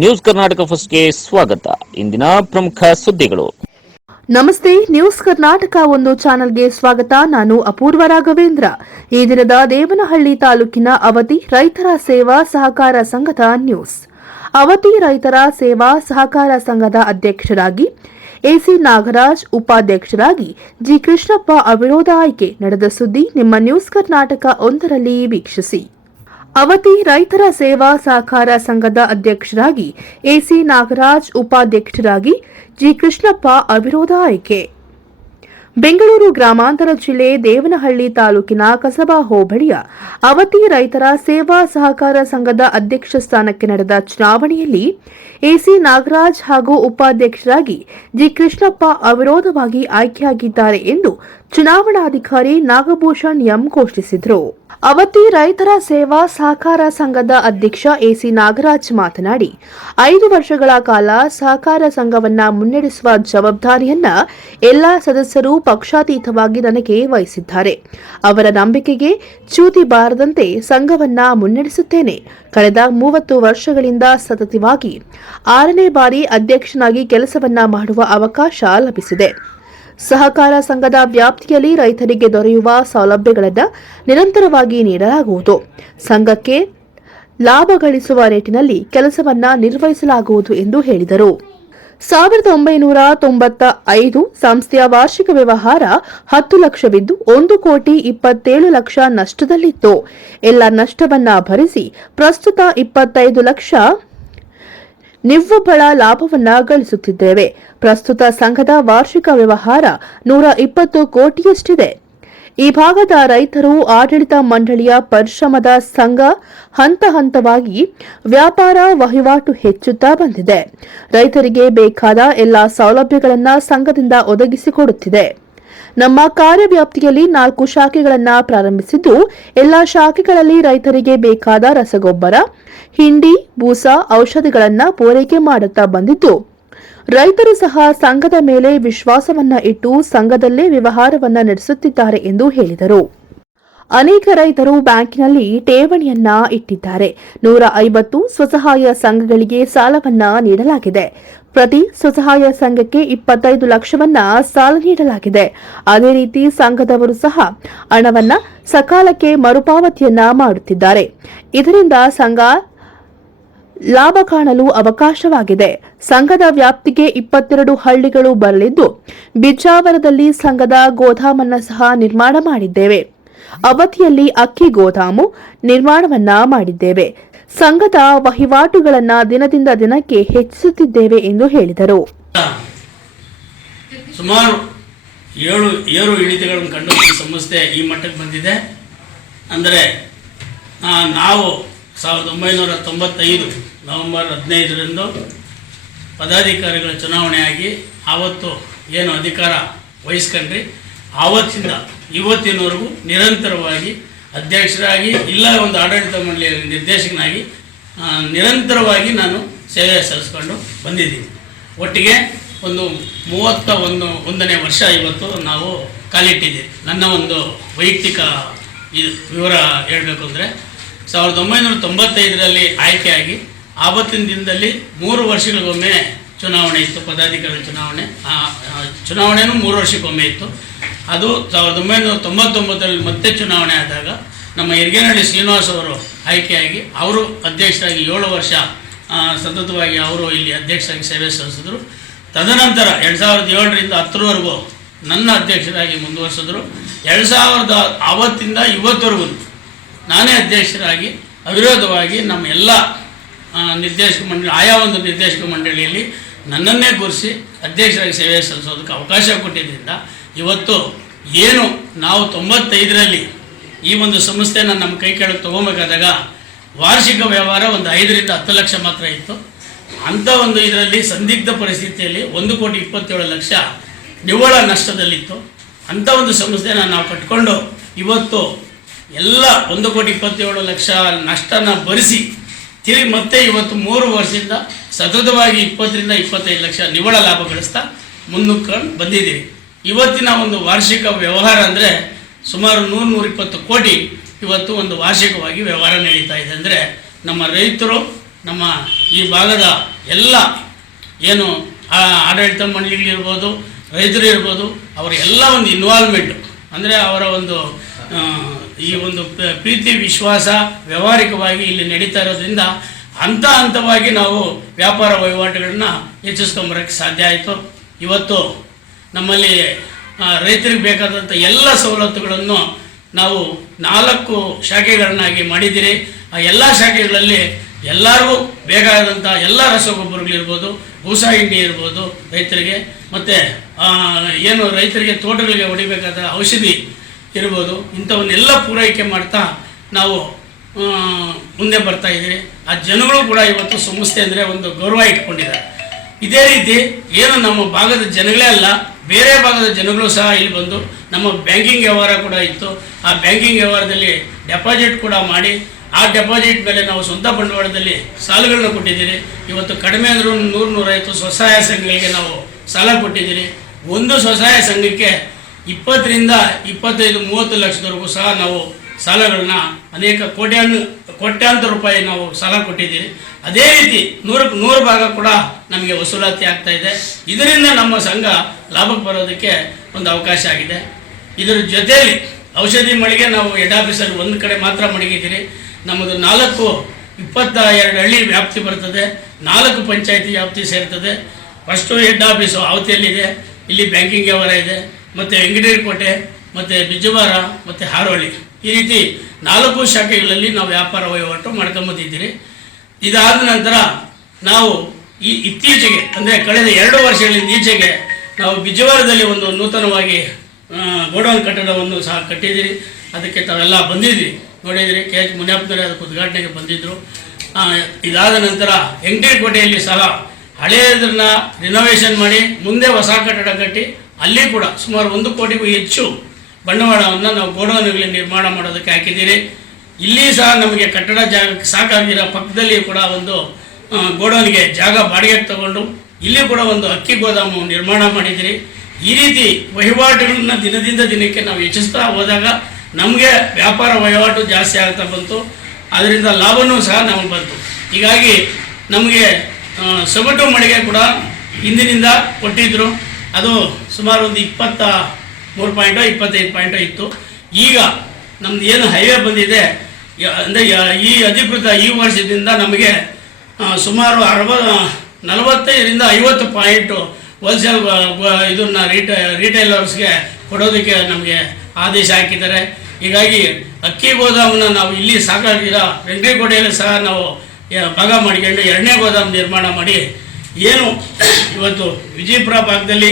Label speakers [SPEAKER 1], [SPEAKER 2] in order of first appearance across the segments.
[SPEAKER 1] News Karnataka ಫಸ್ಟ್ಗೆ ಸ್ವಾಗತ. ಇಂದಿನ ಪ್ರಮುಖ ಸುದ್ದಿಗಳು.
[SPEAKER 2] ನಮಸ್ತೆ, ನ್ಯೂಸ್ ಕರ್ನಾಟಕ ಒಂದು ಚಾನೆಲ್ಗೆ ಸ್ವಾಗತ. ನಾನು ಅಪೂರ್ವ ರಾಘವೇಂದ್ರ. ಈ ದಿನದ ದೇವನಹಳ್ಳಿ ತಾಲೂಕಿನ ಅವತಿ ರೈತರ ಸೇವಾ ಸಹಕಾರ ಸಂಘದ ನ್ಯೂಸ್. ಅವತಿ ರೈತರ ಸೇವಾ ಸಹಕಾರ ಸಂಘದ ಅಧ್ಯಕ್ಷರಾಗಿ, ಎಸಿ ನಾಗರಾಜ್ ಉಪಾಧ್ಯಕ್ಷರಾಗಿ ಜಿ ಕೃಷ್ಣಪ್ಪ ಅವಿರೋಧ ಆಯ್ಕೆ ನಡೆದ ಸುದ್ದಿ ನಿಮ್ಮ ನ್ಯೂಸ್ ಕರ್ನಾಟಕ ಒಂದರಲ್ಲಿ ವೀಕ್ಷಿಸಿ. ಅವತಿ ರೈತರ ಸೇವಾ ಸಹಕಾರ ಸಂಘದ ಅಧ್ಯಕ್ಷರಾಗಿ ಎಸಿ ನಾಗರಾಜ್ ಉಪಾಧ್ಯಕ್ಷರಾಗಿ ಜಿ ಕೃಷ್ಣಪ್ಪ ಅವಿರೋಧ ಆಯ್ಕೆ. ಬೆಂಗಳೂರು ಗ್ರಾಮಾಂತರ ಜಿಲ್ಲೆ ದೇವನಹಳ್ಳಿ ತಾಲೂಕಿನ ಕಸಬಾ ಹೋಬಳಿಯ ಅವತಿ ರೈತರ ಸೇವಾ ಸಹಕಾರ ಸಂಘದ ಅಧ್ಯಕ್ಷ ಸ್ಥಾನಕ್ಕೆ ನಡೆದ ಚುನಾವಣೆಯಲ್ಲಿ ಎಸಿ ನಾಗರಾಜ್ ಹಾಗೂ ಉಪಾಧ್ಯಕ್ಷರಾಗಿ ಜಿ ಕೃಷ್ಣಪ್ಪ ಅವಿರೋಧವಾಗಿ ಆಯ್ಕೆಯಾಗಿದ್ದಾರೆ ಎಂದು ಚುನಾವಣಾಧಿಕಾರಿ ನಾಗಭೂಷಣ್ ಎಂ ಘೋಷಿಸಿದರು. ಅವತಿ ರೈತರ ಸೇವಾ ಸಹಕಾರ ಸಂಘದ ಅಧ್ಯಕ್ಷ ಎಸಿ ನಾಗರಾಜ್ ಮಾತನಾಡಿ, ಐದು ವರ್ಷಗಳ ಕಾಲ ಸಹಕಾರ ಸಂಘವನ್ನ ಮುನ್ನಡೆಸುವ ಜವಾಬ್ದಾರಿಯನ್ನ ಎಲ್ಲ ಸದಸ್ಯರು ಪಕ್ಷಾತೀತವಾಗಿ ನನಗೆ ವಹಿಸಿದ್ದಾರೆ. ಅವರ ನಂಬಿಕೆಗೆ ಚ್ಯೂತಿ ಬಾರದಂತೆ ಸಂಘವನ್ನ ಮುನ್ನಡೆಸುತ್ತೇನೆ. ಕಳೆದ ಮೂವತ್ತು ವರ್ಷಗಳಿಂದ ಸತತವಾಗಿ ಆರನೇ ಬಾರಿ ಅಧ್ಯಕ್ಷನಾಗಿ ಕೆಲಸವನ್ನ ಮಾಡುವ ಅವಕಾಶ ಲಭಿಸಿದೆ. ಸಹಕಾರ ಸಂಘದ ವ್ಯಾಪ್ತಿಯಲ್ಲಿ ರೈತರಿಗೆ ದೊರೆಯುವ ಸೌಲಭ್ಯಗಳನ್ನು ನಿರಂತರವಾಗಿ ನೀಡಲಾಗುವುದು. ಸಂಘಕ್ಕೆ ಲಾಭ ಗಳಿಸುವ ನಿಟ್ಟಿನಲ್ಲಿ ಕೆಲಸವನ್ನ ನಿರ್ವಹಿಸಲಾಗುವುದು ಎಂದು ಹೇಳಿದರು. ಸಾವಿರದ ಒಂಬೈನೂರ ತೊಂಬತ್ತ ಐದು ಸಂಸ್ಥೆಯ ವಾರ್ಷಿಕ ವ್ಯವಹಾರ ಹತ್ತು ಲಕ್ಷವಿದ್ದು, ಒಂದು ಕೋಟಿ ಇಪ್ಪತ್ತೇಳು ಲಕ್ಷ ನಷ್ಟದಲ್ಲಿತ್ತು. ಎಲ್ಲ ನಷ್ಟವನ್ನ ಭರಿಸಿ ಪ್ರಸ್ತುತ ಇಪ್ಪತ್ತೈದು ಲಕ್ಷ ನಿವ್ವಳ ಲಾಭವನ್ನ ಗಳಿಸುತ್ತಿದ್ದೇವೆ. ಪ್ರಸ್ತುತ ಸಂಘದ ವಾರ್ಷಿಕ ವ್ಯವಹಾರ ನೂರ ಇಪ್ಪತ್ತು ಕೋಟಿಯಷ್ಟಿದೆ. ಈ ಭಾಗದ ರೈತರು ಆಡಳಿತ ಮಂಡಳಿಯ ಪರಿಶ್ರಮದ ಸಂಘ ಹಂತ ಹಂತವಾಗಿ ವ್ಯಾಪಾರ ವಹಿವಾಟು ಹೆಚ್ಚುತ್ತಾ ಬಂದಿದೆ. ರೈತರಿಗೆ ಬೇಕಾದ ಎಲ್ಲಾ ಸೌಲಭ್ಯಗಳನ್ನು ಸಂಘದಿಂದ ಒದಗಿಸಿಕೊಡುತ್ತಿದೆ. ನಮ್ಮ ಕಾರ್ಯವ್ಯಾಪ್ತಿಯಲ್ಲಿ ನಾಲ್ಕು ಶಾಖೆಗಳನ್ನು ಪ್ರಾರಂಭಿಸಿದ್ದು, ಎಲ್ಲಾ ಶಾಖೆಗಳಲ್ಲಿ ರೈತರಿಗೆ ಬೇಕಾದ ರಸಗೊಬ್ಬರ, ಹಿಂಡಿ, ಬೂಸ, ಔಷಧಿಗಳನ್ನು ಪೂರೈಕೆ ಮಾಡುತ್ತಾ ಬಂದಿದ್ದು. ರೈತರು ಸಹ ಸಂಘದ ಮೇಲೆ ವಿಶ್ವಾಸವನ್ನ ಇಟ್ಟು ಸಂಘದಲ್ಲೇ ವ್ಯವಹಾರವನ್ನ ನಡೆಸುತ್ತಿದ್ದಾರೆ ಎಂದು ಹೇಳಿದರು. ಅನೇಕ ರೈತರು ಬ್ಯಾಂಕಿನಲ್ಲಿ ಠೇವಣಿಯನ್ನ ಇಟ್ಟಿದ್ದಾರೆ. ನೂರ ಐವತ್ತು ಸ್ವಸಹಾಯ ಸಂಘಗಳಿಗೆ ಸಾಲವನ್ನ ನೀಡಲಾಗಿದೆ. ಪ್ರತಿ ಸ್ವಸಹಾಯ ಸಂಘಕ್ಕೆ ಇಪ್ಪತ್ತೈದು ಲಕ್ಷವನ್ನ ಸಾಲ ನೀಡಲಾಗಿದೆ. ಅದೇ ರೀತಿ ಸಂಘದವರು ಸಹ ಹಣವನ್ನ ಸಕಾಲಕ್ಕೆ ಮರುಪಾವತಿಯನ್ನ ಮಾಡುತ್ತಿದ್ದಾರೆ. ಇದರಿಂದ ಸಂಘ ಲಾಭ ಕಾಣಲು ಅವಕಾಶವಾಗಿದೆ. ಸಂಘದ ವ್ಯಾಪ್ತಿಗೆ ಇಪ್ಪತ್ತೆರಡು ಹಳ್ಳಿಗಳು ಬರಲಿದ್ದು ಬಿಜಾವರದಲ್ಲಿ ಸಂಘದ ಗೋದಾಮನ್ನ ಸಹ ನಿರ್ಮಾಣ ಮಾಡಿದ್ದೇವೆ. ಅವಧಿಯಲ್ಲಿ ಅಕ್ಕಿ ಗೋದಾಮು ನಿರ್ಮಾಣವನ್ನ ಮಾಡಿದ್ದೇವೆ. ಸಂಘದ ವಹಿವಾಟುಗಳನ್ನು ದಿನದಿಂದ ದಿನಕ್ಕೆ ಹೆಚ್ಚಿಸುತ್ತಿದ್ದೇವೆ ಎಂದು ಹೇಳಿದರು.
[SPEAKER 3] ಸುಮಾರು ಏಳು, ಏರು ಇಳಿತಗಳನ್ನು ಕಂಡು ಸಂಸ್ಥೆ ಈ ಮಟ್ಟಕ್ಕೆ ಬಂದಿದೆ. ಅಂದರೆ ನಾವು ಸಾವಿರದ ಒಂಬೈನೂರ ತೊಂಬತ್ತೈದು ನವೆಂಬರ್ ಹದಿನೈದರಂದು ಪದಾಧಿಕಾರಿಗಳ ಚುನಾವಣೆಯಾಗಿ ಆವತ್ತು ಏನು ಅಧಿಕಾರ ವಹಿಸ್ಕೊಂಡ್ರಿ, ಆವತ್ತಿಂದ ಇವತ್ತಿನವರೆಗೂ ನಿರಂತರವಾಗಿ ಅಧ್ಯಕ್ಷರಾಗಿ ಇಲ್ಲ ಒಂದು ಆಡಳಿತ ಮಂಡಳಿಯ ನಿರ್ದೇಶಕನಾಗಿ ನಿರಂತರವಾಗಿ ನಾನು ಸೇವೆ ಸಲ್ಲಿಸ್ಕೊಂಡು ಬಂದಿದ್ದೀನಿ. ಒಟ್ಟಿಗೆ ಒಂದು ಮೂವತ್ತ ಒಂದು, ಒಂದನೇ ವರ್ಷ ಇವತ್ತು ನಾವು ಕಾಲಿಟ್ಟಿದ್ದೀವಿ. ನನ್ನ ಒಂದು ವೈಯಕ್ತಿಕ ವಿವರ ಹೇಳಬೇಕು ಅಂದರೆ, ಸಾವಿರದ ಒಂಬೈನೂರ ತೊಂಬತ್ತೈದರಲ್ಲಿ ಆಯ್ಕೆಯಾಗಿ ಆವತ್ತಿನ ದಿನದಲ್ಲಿ ಮೂರು ವರ್ಷಗಳಿಗೊಮ್ಮೆ ಚುನಾವಣೆ ಇತ್ತು, ಪದಾಧಿಕಾರಿ ಚುನಾವಣೆ ಚುನಾವಣೆಯೂ ಮೂರು ವರ್ಷಕ್ಕೊಮ್ಮೆ ಇತ್ತು. ಅದು ಸಾವಿರದ ಒಂಬೈನೂರ ತೊಂಬತ್ತೊಂಬತ್ತರಲ್ಲಿ ಮತ್ತೆ ಚುನಾವಣೆ ಆದಾಗ ನಮ್ಮ ಯರ್ಗೇನಹಳ್ಳಿ ಶ್ರೀನಿವಾಸ್ ಅವರು ಆಯ್ಕೆಯಾಗಿ ಅವರು ಅಧ್ಯಕ್ಷರಾಗಿ ಏಳು ವರ್ಷ ಸತತವಾಗಿ ಅವರು ಇಲ್ಲಿ ಅಧ್ಯಕ್ಷರಾಗಿ ಸೇವೆ ಸಲ್ಲಿಸಿದ್ರು. ತದನಂತರ ಎರಡು ಸಾವಿರದ ಏಳರಿಂದ ಹತ್ತರವರೆಗೂ ನನ್ನ ಅಧ್ಯಕ್ಷರಾಗಿ ಮುಂದುವರಿಸಿದ್ರು. ಎರಡು ಸಾವಿರದ ಆವತ್ತಿಂದ ಇವತ್ತರೆಗೂ ನಾನೇ ಅಧ್ಯಕ್ಷರಾಗಿ ಅವಿರೋಧವಾಗಿ ನಮ್ಮ ಎಲ್ಲ ನಿರ್ದೇಶಕ ಮಂಡಳಿ, ಆಯಾ ಒಂದು ನಿರ್ದೇಶಕ ಮಂಡಳಿಯಲ್ಲಿ ನನ್ನನ್ನೇ ಕೂರಿಸಿ ಅಧ್ಯಕ್ಷರಾಗಿ ಸೇವೆ ಸಲ್ಲಿಸೋದಕ್ಕೆ ಅವಕಾಶ ಕೊಟ್ಟಿದ್ದರಿಂದ ಇವತ್ತು ಏನು ನಾವು ತೊಂಬತ್ತೈದರಲ್ಲಿ ಈ ಒಂದು ಸಂಸ್ಥೆನ ನಮ್ಮ ಕೈ ಕೆಳಗೆ ತೊಗೊಬೇಕಾದಾಗ ವಾರ್ಷಿಕ ವ್ಯವಹಾರ ಒಂದು ಐದರಿಂದ ಹತ್ತು ಲಕ್ಷ ಮಾತ್ರ ಇತ್ತು. ಅಂಥ ಒಂದು ಇದರಲ್ಲಿ ಸಂದಿಗ್ಧ ಪರಿಸ್ಥಿತಿಯಲ್ಲಿ ಒಂದು ಕೋಟಿ ಇಪ್ಪತ್ತೇಳು ಲಕ್ಷ ನಿವ್ವಳ ನಷ್ಟದಲ್ಲಿತ್ತು. ಅಂಥ ಒಂದು ಸಂಸ್ಥೆನ ನಾವು ಕಟ್ಕೊಂಡು ಇವತ್ತು ಎಲ್ಲ ಒಂದು ಕೋಟಿ ಇಪ್ಪತ್ತೇಳು ಲಕ್ಷ ನಷ್ಟನ ಭರಿಸಿ ತಿರುಗಿ ಮತ್ತೆ ಇವತ್ತು ಮೂರು ವರ್ಷದಿಂದ ಸತತವಾಗಿ ಇಪ್ಪತ್ತರಿಂದ ಇಪ್ಪತ್ತೈದು ಲಕ್ಷ ನಿವ್ವಳ ಲಾಭ ಗಳಿಸ್ತಾ ಮುನ್ನುಕ್ಕೊಂಡು ಬಂದಿದ್ದೀವಿ. ಇವತ್ತಿನ ಒಂದು ವಾರ್ಷಿಕ ವ್ಯವಹಾರ ಅಂದರೆ ಸುಮಾರು ನೂರು ನೂರಿಪ್ಪತ್ತು ಕೋಟಿ ಇವತ್ತು ಒಂದು ವಾರ್ಷಿಕವಾಗಿ ವ್ಯವಹಾರ ನಡೀತಾ ಇದೆ ಅಂದರೆ ನಮ್ಮ ರೈತರು, ನಮ್ಮ ಈ ಭಾಗದ ಎಲ್ಲ ಏನು ಆಡಳಿತ ಮಂಡಳಿಗಳಿರ್ಬೋದು, ರೈತರು ಇರ್ಬೋದು, ಅವರ ಎಲ್ಲ ಒಂದು ಇನ್ವಾಲ್ವ್ಮೆಂಟು ಅಂದರೆ ಅವರ ಒಂದು ಈ ಒಂದು ಪ್ರೀತಿ, ವಿಶ್ವಾಸ ವ್ಯಾವಹಾರಿಕವಾಗಿ ಇಲ್ಲಿ ನಡೀತಾ ಇರೋದ್ರಿಂದ ಹಂತ ಹಂತವಾಗಿ ನಾವು ವ್ಯಾಪಾರ ವಹಿವಾಟುಗಳನ್ನ ಹೆಚ್ಚಿಸ್ಕೊಂಬರೋಕ್ಕೆ ಸಾಧ್ಯ ಆಯಿತು. ಇವತ್ತು ನಮ್ಮಲ್ಲಿ ರೈತರಿಗೆ ಬೇಕಾದಂಥ ಎಲ್ಲ ಸವಲತ್ತುಗಳನ್ನು ನಾವು ನಾಲ್ಕು ಶಾಖೆಗಳನ್ನಾಗಿ ಮಾಡಿದ್ದೀರಿ. ಆ ಎಲ್ಲ ಶಾಖೆಗಳಲ್ಲಿ ಎಲ್ಲರಿಗೂ ಬೇಕಾದಂಥ ಎಲ್ಲ ರಸಗೊಬ್ಬರಗಳಿರ್ಬೋದು ಭೂಸಾ ಹಿಂಡಿ ಇರ್ಬೋದು ರೈತರಿಗೆ, ಮತ್ತು ಏನು ರೈತರಿಗೆ ತೋಟಗಳಿಗೆ ಹೊಡಿಬೇಕಾದ ಔಷಧಿ ಇರ್ಬೋದು, ಇಂಥವನ್ನೆಲ್ಲ ಪೂರೈಕೆ ಮಾಡ್ತಾ ನಾವು ಮುಂದೆ ಬರ್ತಾ ಇದ್ದೀರಿ. ಆ ಜನಗಳು ಕೂಡ ಇವತ್ತು ಸಂಸ್ಥೆ ಅಂದರೆ ಒಂದು ಗೌರವ ಇಟ್ಕೊಂಡಿದ್ದಾರೆ. ಇದೇ ರೀತಿ ಏನು ನಮ್ಮ ಭಾಗದ ಜನಗಳೇ ಅಲ್ಲ ಬೇರೆ ಭಾಗದ ಜನಗಳು ಸಹ ಇಲ್ಲಿ ಬಂದು ನಮ್ಮ ಬ್ಯಾಂಕಿಂಗ್ ವ್ಯವಹಾರ ಕೂಡ ಇತ್ತು. ಆ ಬ್ಯಾಂಕಿಂಗ್ ವ್ಯವಹಾರದಲ್ಲಿ ಡೆಪಾಸಿಟ್ ಕೂಡ ಮಾಡಿ, ಆ ಡೆಪಾಸಿಟ್ ಮೇಲೆ ನಾವು ಸ್ವಂತ ಬಂಡವಾಳದಲ್ಲಿ ಸಾಲಗಳನ್ನ ಕೊಟ್ಟಿದ್ದೀರಿ. ಇವತ್ತು ಕಡಿಮೆ ಅಂದರೂ ನೂರು, ನೂರೈವತ್ತು ಸ್ವಸಹಾಯ ಸಂಘಗಳಿಗೆ ನಾವು ಸಾಲ ಕೊಟ್ಟಿದ್ದೀರಿ. ಒಂದು ಸ್ವಸಹಾಯ ಸಂಘಕ್ಕೆ ಇಪ್ಪತ್ತರಿಂದ ಇಪ್ಪತ್ತೈದು, ಮೂವತ್ತು ಲಕ್ಷದವರೆಗೂ ಸಹ ನಾವು ಸಾಲಗಳನ್ನ ಅನೇಕ ಕೋಟ್ಯಾನು ಕೋಟ್ಯಾಂತರ ರೂಪಾಯಿ ನಾವು ಸಾಲ ಕೊಟ್ಟಿದ್ದೀವಿ ಅದೇ ರೀತಿ ನೂರಕ್ಕೆ ನೂರು ಭಾಗ ಕೂಡ ನಮಗೆ ವಸೂಲಾತಿ ಆಗ್ತಾ ಇದೆ. ಇದರಿಂದ ನಮ್ಮ ಸಂಘ ಲಾಭಕ್ಕೆ ಬರೋದಕ್ಕೆ ಒಂದು ಅವಕಾಶ ಆಗಿದೆ. ಇದರ ಜೊತೆಯಲ್ಲಿ ಔಷಧಿ ಮಳಿಗೆ ನಾವು ಹೆಡ್ ಆಫೀಸಲ್ಲಿ ಒಂದು ಕಡೆ ಮಾತ್ರ ಮಡಗಿದ್ದೀರಿ. ನಮ್ಮದು ನಾಲ್ಕು ಇಪ್ಪತ್ತ ಎರಡು ಹಳ್ಳಿ ವ್ಯಾಪ್ತಿ ಬರ್ತದೆ. ನಾಲ್ಕು ಪಂಚಾಯತಿ ವ್ಯಾಪ್ತಿ ಸೇರ್ತದೆ. ಫಸ್ಟು ಹೆಡ್ ಆಫೀಸು ಅವತಿಯಲ್ಲಿದೆ ಇಲ್ಲಿ ಬ್ಯಾಂಕಿಂಗ್ ವ್ಯವಹಾರ ಇದೆ. ಮತ್ತು ವೆಂಕಟೇರಿಕೋಟೆ, ಮತ್ತು ಬಿಜುವಾರ, ಮತ್ತು ಹಾರೋಳಿ. ಈ ರೀತಿ ನಾಲ್ಕು ಶಾಖೆಗಳಲ್ಲಿ ನಾವು ವ್ಯಾಪಾರ ವಹಿವಾಟು ಮಾಡ್ಕೊಂಬಂದಿದ್ದೀರಿ. ಇದಾದ ನಂತರ ನಾವು ಈ ಇತ್ತೀಚೆಗೆ, ಅಂದರೆ ಕಳೆದ ಎರಡು ವರ್ಷಗಳಿಂದ ಈಚೆಗೆ ನಾವು ಬಿಜವಾರದಲ್ಲಿ ಒಂದು ನೂತನವಾಗಿ ಗೋಡೌನ್ ಕಟ್ಟಡವನ್ನು ಸಹ ಕಟ್ಟಿದ್ದೀರಿ. ಅದಕ್ಕೆ ತಾವೆಲ್ಲ ಬಂದಿದ್ದೀರಿ. ನೋಡಿದಿರಿ, ಕೆ ಎಚ್ ಮುನಿಯಪ್ಪನವರೇ ಅದಕ್ಕೆ ಉದ್ಘಾಟನೆಗೆ ಬಂದಿದ್ದರು ಇದಾದ ನಂತರ ಕೋಟೆಯಲ್ಲಿ ಸಹ ಹಳೆಯದನ್ನ ರಿನೋವೇಷನ್ ಮಾಡಿ, ಮುಂದೆ ಹೊಸ ಕಟ್ಟಡ ಕಟ್ಟಿ, ಅಲ್ಲಿ ಕೂಡ ಸುಮಾರು ಒಂದು ಕೋಟಿಗೂ ಹೆಚ್ಚು ಬಂಡವಾಳವನ್ನು ನಾವು ಗೋಡೌನ್ಗಳಲ್ಲಿ ನಿರ್ಮಾಣ ಮಾಡೋದಕ್ಕೆ ಹಾಕಿದ್ದೀರಿ. ಇಲ್ಲಿ ಸಹ ನಮಗೆ ಕಟ್ಟಡ ಜಾಗಕ್ಕೆ ಸಾಕಾಗಿರೋ ಪಕ್ಕದಲ್ಲಿ ಕೂಡ ಒಂದು ಗೋಡೌನ್ಗೆ ಜಾಗ ಬಾಡಿಗೆಗೆ ತಗೊಂಡು ಇಲ್ಲಿ ಕೂಡ ಒಂದು ಅಕ್ಕಿ ಗೋದಾಮು ನಿರ್ಮಾಣ ಮಾಡಿದ್ದೀರಿ. ಈ ರೀತಿ ವಹಿವಾಟುಗಳನ್ನ ದಿನದಿಂದ ದಿನಕ್ಕೆ ನಾವು ಹೆಚ್ಚಿಸ್ತಾ ಹೋದಾಗ ನಮಗೆ ವ್ಯಾಪಾರ ವಹಿವಾಟು ಜಾಸ್ತಿ ಆಗ್ತಾ ಬಂತು. ಅದರಿಂದ ಲಾಭನೂ ಸಹ ನಮಗೆ ಬಂತು. ಹೀಗಾಗಿ ನಮಗೆ ಸೊಗಟು ಮಳಿಗೆ ಕೂಡ ಹಿಂದಿನಿಂದ ಕೊಟ್ಟಿದ್ದರು ಅದು ಸುಮಾರು ಒಂದು ಇಪ್ಪತ್ತ ಮೂರು ಪಾಯಿಂಟು ಇಪ್ಪತ್ತೈದು ಪಾಯಿಂಟು ಇತ್ತು. ಈಗ ನಮ್ದು ಏನು ಹೈವೇ ಬಂದಿದೆ ಅಂದರೆ ಈ ಅಧಿಕೃತ ಈ ವರ್ಷದಿಂದ ನಮಗೆ ಸುಮಾರು ಅರವ ನಲವತ್ತೈದರಿಂದ ಐವತ್ತು ಪಾಯಿಂಟು ಹೋಲ್ಸೇಲ್ ಇದನ್ನ ರೀಟ ರಿಟೇಲರ್ಸ್ಗೆ ಕೊಡೋದಕ್ಕೆ ನಮಗೆ ಆದೇಶ ಹಾಕಿದ್ದಾರೆ. ಹೀಗಾಗಿ ಅಕ್ಕಿ ಗೋದಾಮನ್ನ ನಾವು ಇಲ್ಲಿ ಸಾಕಾಗಿರೋ ವೆಂಕಟೇಕೋಟೆಯಲ್ಲಿ ಸಹ ನಾವು ಭಾಗ ಮಾಡಿಕೊಂಡು ಎರಡನೇ ಗೋದಾಮು ನಿರ್ಮಾಣ ಮಾಡಿ, ಏನು ಇವತ್ತು ವಿಜಯಪುರ ಭಾಗದಲ್ಲಿ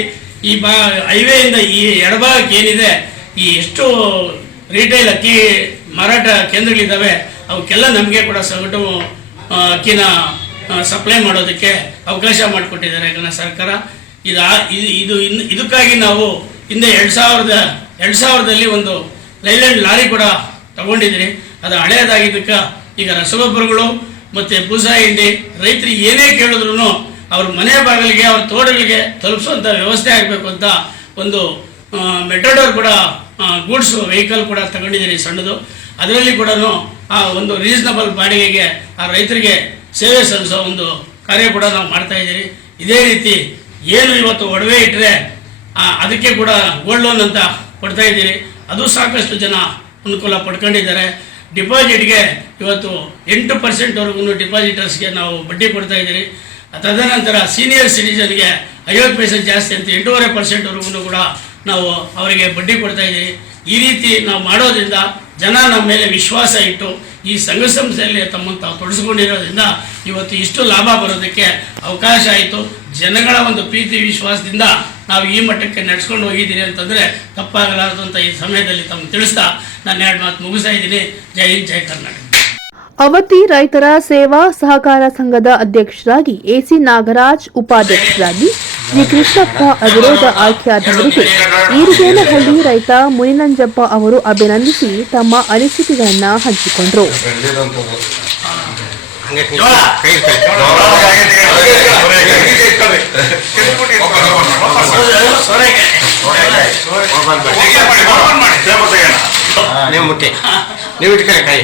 [SPEAKER 3] ಈ ಬಾ, ಹೈವೇಯಿಂದ ಈ ಎಡಭಾಗಕ್ಕೆ ಏನಿದೆ, ಈ ಎಷ್ಟು ರೀಟೇಲ್ ಅಕ್ಕಿ ಮಾರಾಟ ಕೇಂದ್ರಗಳಿದ್ದಾವೆ, ಅವಕ್ಕೆಲ್ಲ ನಮಗೆ ಕೂಡ ಸಗಟು ಅಕ್ಕಿನ ಸಪ್ಲೈ ಮಾಡೋದಕ್ಕೆ ಅವಕಾಶ ಮಾಡಿಕೊಟ್ಟಿದ್ದಾರೆ ಯಾಕಂದರೆ ಸರ್ಕಾರ. ಇದು ಇದು ಇದು ಇದಕ್ಕಾಗಿ ನಾವು ಹಿಂದೆ ಎರಡು ಸಾವಿರದ, ಎರಡು ಸಾವಿರದಲ್ಲಿ ಒಂದು ಲೈಲ್ಯಾಂಡ್ ಲಾರಿ ಕೂಡ ತಗೊಂಡಿದ್ದೀರಿ ಅದು ಹಳೆಯದಾಗಿದ್ದಕ್ಕೆ ಈಗ ರಸಗೊಬ್ಬರಗಳು ಮತ್ತು ಬೂಸಾ ಹಿಂಡಿ, ರೈತರಿಗೆ ಏನೇ ಕೇಳಿದ್ರು ಅವ್ರ ಮನೆ ಬಾಗಿಲಿಗೆ, ಅವ್ರ ತೋಟಗಳಿಗೆ ತಲುಪಿಸುವಂಥ ವ್ಯವಸ್ಥೆ ಆಗಬೇಕು ಅಂತ ಒಂದು ಮೆಟ್ರೋಡೋರ್ ಕೂಡ ಗೂಡ್ಸ್ ವೆಹಿಕಲ್ ಕೂಡ ತಗೊಂಡಿದ್ದೀನಿ ಸಣ್ಣದು. ಅದರಲ್ಲಿ ಕೂಡ ಆ ಒಂದು ರೀಸನಬಲ್ ಬಾಡಿಗೆಗೆ ಆ ರೈತರಿಗೆ ಸೇವೆ ಸಲ್ಲಿಸೋ ಒಂದು ಕಾರ್ಯ ಕೂಡ ನಾವು ಮಾಡ್ತಾ ಇದ್ದೀರಿ. ಇದೇ ರೀತಿ ಏನು ಇವತ್ತು ಒಡವೆ ಇಟ್ಟರೆ ಅದಕ್ಕೆ ಕೂಡ ಗೋಲ್ಡ್ ಲೋನ್ ಅಂತ ಕೊಡ್ತಾ ಇದ್ದೀರಿ. ಅದು ಸಾಕಷ್ಟು ಜನ ಅನುಕೂಲ ಪಡ್ಕೊಂಡಿದ್ದಾರೆ. ಡಿಪಾಸಿಟ್ಗೆ ಇವತ್ತು ಎಂಟು ಪರ್ಸೆಂಟ್ವರೆಗೂ ಡಿಪಾಸಿಟರ್ಸ್ಗೆ ನಾವು ಬಡ್ಡಿ ಕೊಡ್ತಾ ಇದ್ದೀರಿ. ತದನಂತರ ಸೀನಿಯರ್ ಸಿಟಿಜನ್ಗೆ ಐವತ್ತು ಪೈಸೆ ಜಾಸ್ತಿ ಅಂತ ಎಂಟೂವರೆ ಪರ್ಸೆಂಟ್ವರೆಗೂ ಕೂಡ ನಾವು ಅವರಿಗೆ ಬಡ್ಡಿ ಕೊಡ್ತಾ ಇದ್ದೀವಿ. ಈ ರೀತಿ ನಾವು ಮಾಡೋದ್ರಿಂದ ಜನ ನಮ್ಮ ಮೇಲೆ ವಿಶ್ವಾಸ ಇಟ್ಟು ಈ ಸಂಘ ಸಂಸ್ಥೆಯಲ್ಲಿ ತಮ್ಮನ್ನು ತಾವು ಇವತ್ತು ಇಷ್ಟು ಲಾಭ ಬರೋದಕ್ಕೆ ಅವಕಾಶ ಆಯಿತು. ಜನಗಳ ಒಂದು ಪ್ರೀತಿ ವಿಶ್ವಾಸದಿಂದ ನಾವು ಈ ಮಟ್ಟಕ್ಕೆ ನಡೆಸ್ಕೊಂಡು ಹೋಗಿದ್ದೀರಿ ಅಂತಂದರೆ ತಪ್ಪಾಗಲಾರದು ಅಂತ ಈ ಸಮಯದಲ್ಲಿ ತಮ್ಮ ತಿಳಿಸ್ತಾ ನಾನು ಎರಡು ಮಾತು ಮುಗಿಸ್ತಾ ಇದ್ದೀನಿ. ಜೈ ಹಿಂದ್, ಜೈ ಕರ್ನಾಟಕ.
[SPEAKER 2] ಅವತಿ ರೈತರ ಸೇವಾ ಸಹಕಾರ ಸಂಘದ ಅಧ್ಯಕ್ಷರಾಗಿ ಎಸಿ ನಾಗರಾಜ್ ಉಪಾಧ್ಯಕ್ಷರಾಗಿ ಜಿ ಕೃಷ್ಣಪ್ಪ ಅವಿರೋಧ ಆಯ್ಕೆಯಾದವರಿಗೆ ಈರುಗೇನಹಳ್ಳಿ ರೈತ ಮುನಿನಂಜಪ್ಪ ಅವರು ಅಭಿನಂದಿಸಿ ತಮ್ಮ ಅನಿಸಿಕೆಗಳನ್ನು ಹಂಚಿಕೊಂಡರು.
[SPEAKER 4] ನೀವು ಕೈ ಕೈ. ನೀವು ಮುಟ್ಟಿ ನೀವು ಇಟ್ಕೊಳ್ಳಿ ಕೈ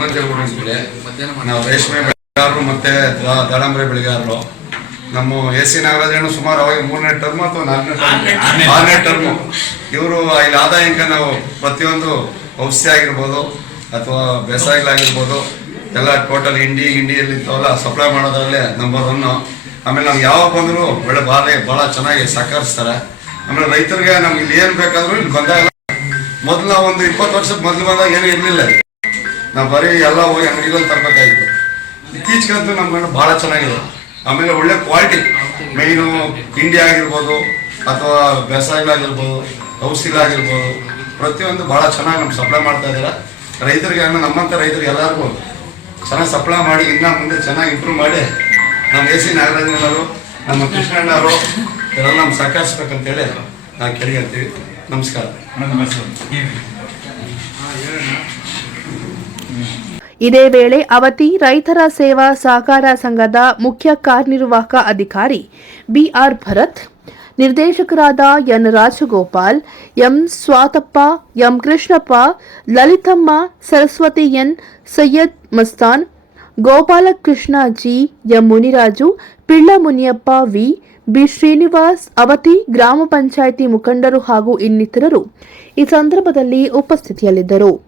[SPEAKER 5] ಮತ್ತೆ ಅವರು ಅಂತೇಳಿ ನಾವು ರೇಷ್ಮೆ ಬೆಳೆಗಾರರು ಮತ್ತೆ ದಾಳಂಬರೆ ಬೆಳೆಗಾರರು. ನಮ್ಮ ಎ ಸಿ ನಾಗರಾಜನು ಸುಮಾರು ಅವಾಗ ಮೂರನೇ ಟರ್ಮ್ ಅಥವಾ ನಾಲ್ಕನೇ ಟರ್ಮ್? ಆರನೇ ಟರ್ಮ್. ಇವರು ಇಲ್ಲಿ ಆದಾಯಕ್ಕೆ ನಾವು ಪ್ರತಿಯೊಂದು ಔಷಧಿ ಆಗಿರ್ಬೋದು ಅಥವಾ ಬೇಸಾಯಗಳಾಗಿರ್ಬೋದು ಎಲ್ಲ ಟೋಟಲ್ ಇಂಡಿ ಇಂಡಿಯಲ್ಲಿ ಇರ್ತಾವಲ್ಲ ಸಪ್ಲೈ ಮಾಡೋದ್ರಲ್ಲೇ ನಂಬರ್ ಒನ್ನು ಆಮೇಲೆ ನಾವು ಯಾವಾಗ ಬಂದರೂ ಬೆಳೆ ಭಾಳ ಭಾಳ ಚೆನ್ನಾಗಿ ಸಹಕರಿಸ್ತಾರೆ. ಆಮೇಲೆ ರೈತರಿಗೆ ನಮ್ಗೆ ಇಲ್ಲಿ ಏನು ಬೇಕಾದರೂ ಇಲ್ಲಿ ಬಂದಾಗ ಮೊದಲು ಒಂದು ಇಪ್ಪತ್ತು ವರ್ಷದ ಮೊದಲು ಬಂದಾಗ ಏನೂ ಇರಲಿಲ್ಲ. ನಾವು ಬರೀ ಎಲ್ಲ ಹೋಗಿ ಅಂಗಡಿಗಳಲ್ಲಿ ತರಬೇಕಾಗಿತ್ತು ಇತ್ತೀಚೆಗಂತೂ ನಮ್ಮ ಗಂಡ ಭಾಳ ಚೆನ್ನಾಗಿದೆ. ಆಮೇಲೆ ಒಳ್ಳೆ ಕ್ವಾಲಿಟಿ ಮೈನು ತಿಂಡಿ ಆಗಿರ್ಬೋದು ಅಥವಾ ಬೇಸಾಯಗಳಾಗಿರ್ಬೋದು, ಔಷಧಿಗಳಾಗಿರ್ಬೋದು, ಪ್ರತಿಯೊಂದು ಭಾಳ ಚೆನ್ನಾಗಿ ನಮ್ಗೆ ಸಪ್ಲೈ ಮಾಡ್ತಾ ಇದ್ದೀರಾ ರೈತರಿಗೆ ನಮ್ಮಂಥ ರೈತರಿಗೆ ಎಲ್ಲರಿಗೂ ಚೆನ್ನಾಗಿ ಸಪ್ಲೈ ಮಾಡಿ, ಇನ್ನೂ ಮುಂದೆ ಚೆನ್ನಾಗಿ ಇಂಪ್ರೂವ್ ಮಾಡಿ ನಮ್ಮ ಎ ಸಿ ನಾಗರಾಜನವರು ನಮ್ಮ ಕೃಷ್ಣಣ್ಣವರು ಇವರೆಲ್ಲ ನಮ್ಗೆ ಸಹಕರಿಸ್ಬೇಕಂತೇಳಿ ನಾವು ಕೇಳಿರ್ತೀವಿ ನಮಸ್ಕಾರ.
[SPEAKER 2] ಇದೇ ವೇಳೆ ಅವತಿ ರೈತರ ಸೇವಾ ಸಹಕಾರ ಸಂಘದ ಮುಖ್ಯ ಕಾರ್ಯನಿರ್ವಾಹಕ ಅಧಿಕಾರಿ ಬಿಆರ್ ಭರತ್, ನಿರ್ದೇಶಕರಾದ N Rajagopal, M Swathappa, M Krishnappa, Lalithamma, Saraswathi N Syed Mastan, Gopalakrishna G, M Muniraju, Pilla Muniyappa V, B Srinivas, Avathi, ಗ್ರಾಮ ಪಂಚಾಯಿತಿ ಮುಖಂಡರು ಹಾಗೂ ಇನ್ನಿತರರು ಈ ಸಂದರ್ಭದಲ್ಲಿ ಉಪಸ್ಥಿತಿಯಲ್ಲಿದ್ದರು.